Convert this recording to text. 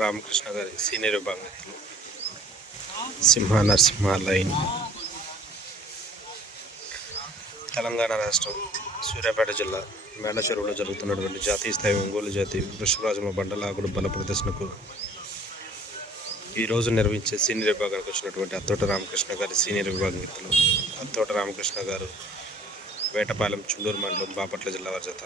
రామకృష్ణ గారి సీనియర్ విభాగం సింహ నరసింహ లైన్ తెలంగాణ రాష్ట్రం సూర్యాపేట జిల్లా మేడచెరువులో జరుగుతున్నటువంటి జాతీయ స్థాయి ఒంగోలు జాతి వృషభరాజుల బండలాగుడు బల ప్రదర్శనకు ఈరోజు నిర్వహించే సీనియర్ విభాగానికి వచ్చినటువంటి అత్తోట రామకృష్ణ గారి సీనియర్ విభాగం అత్తోట రామకృష్ణ గారు వేటపాలెం చుండూరు మండలం బాపట్ల జిల్లా వారి జత.